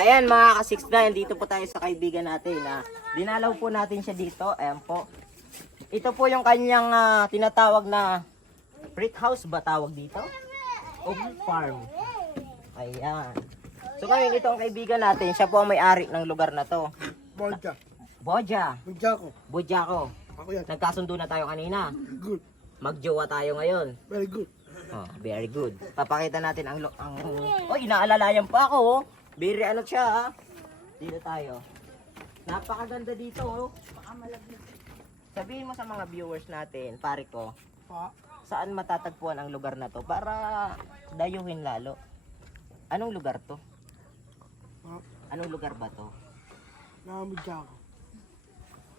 Ayan mga ka-69, dito po tayo sa kaibigan natin na dinalaw po natin siya dito. Ayan po. Ito po yung kanyang ah, tinatawag na fruit house ba tawag dito? O farm. Ayan. So ngayon ito ang kaibigan natin, siya po ang may-ari ng lugar na to. Boja, Bonja ko. Bojako. Ako yan. Nagkasundo na tayo kanina. Good. Magjowa tayo ngayon. Very good. Oh, very good. Papakita natin ang ang Oh, inaalalayan pa ako. Oh. Very ano siya ah. Dito tayo. Napakaganda dito oh. Sabihin mo sa mga viewers natin, pare ko, Pa. saan matatagpuan ang lugar na to para dayuhin lalo. Anong lugar to? Pa. Anong lugar ba to? Namudya ko.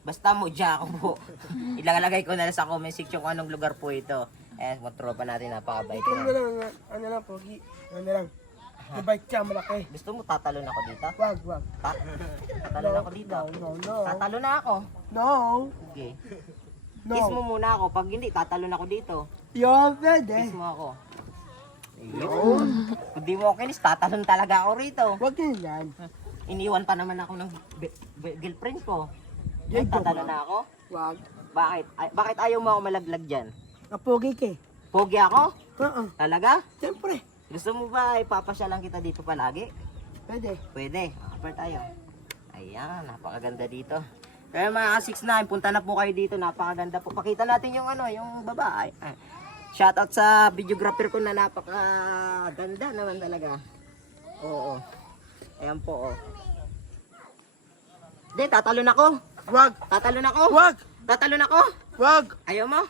Basta mo ako po. Ilalagay ko na lang sa comment section kung anong lugar po ito. Eh, mga tropa natin napakabait Ito na. na lang. Ano lang, pogi. Ano na lang. Ibait ka, malaki. Gusto mo tatalon ako dito? Wag, wag. Ta tatalon ako dito. No, no, no. Tatalo na ako. No. Sige. No. Kiss mo muna ako. Pag hindi, tatalon ako dito. Yo, pwede. Kiss mo ako. Ayun. Kung di mo ako kinis, tatalon talaga ako rito. Wag yun yan. Iniwan pa naman ako ng girlfriend ko. Ay, tatalon na ako? Wag. Bakit? Ay, bakit ayaw mo ako malaglag dyan? Kapogi ka eh. Pogi ako? Oo. Talaga? Siyempre. Gusto mo ba ipapasya lang kita dito palagi? Pwede. Pwede. Kapar tayo. Ayan, napakaganda dito. Kaya mga 6'9", punta na po kayo dito. Napakaganda po. Pakita natin yung ano, yung babae. Ah. Shoutout sa videographer ko na napakaganda naman talaga. Oo. Ayan po, oh. Hindi, tatalon ako. Wag. Tatalon ako. Wag. Tatalon ako. Wag. Ayaw mo?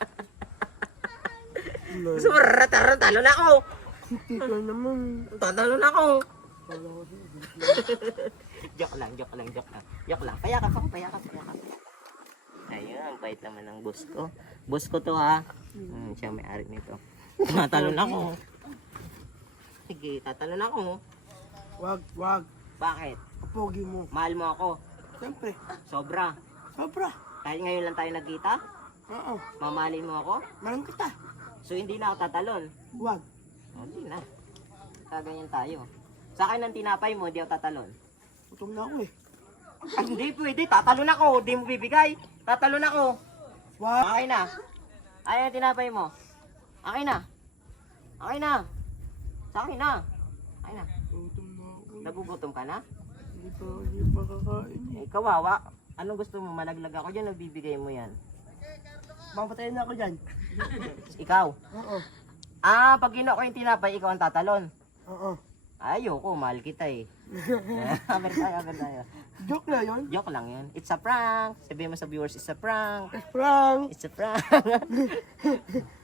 Gusto mo, ratatalon ako. Hindi ko naman. Tatalon ako. joke lang, joke lang, joke lang. Joke lang. Payakap ako, payakap, payakap. Ayun, bait naman ng boss ko. Boss ko to ha. Hmm, siya may ari nito. Tatalon ako. Sige, tatalon ako. Wag, wag. Bakit? Kapogi mo. Mahal mo ako. Siyempre. Sobra. Sobra. Kahit ngayon lang tayo nagkita, Oo. mamahalin mo ako. Malang kita. So hindi na ako tatalon. Wag. O, na. Kaganyan tayo. Sa akin ang tinapay mo, di ako tatalon. Gutom na ako eh. Ay, hindi pwede. Tatalon ako. Di mo bibigay. Tatalon ako. Wag. Akin na. Ayan ang tinapay mo. Akin na. Akin na. Sa akin na. Akin na. Gutom na ako. Nagugutom ka na? Hindi pa, hindi pa kakain eh. Eh, kawawa. Anong gusto mo? Malaglag ako dyan o bibigay mo yan? Papatayin na ako dyan. Ikaw. Oo. Ah, pag ginawa ko yung tinapay, ikaw ang tatalon. Oo. Ayoko, mahal kita eh. aber tayo, aber tayo. Joke na yun. Joke lang yun. It's a prank. Sabihin mo sa viewers, it's a prank. Frank. It's a prank.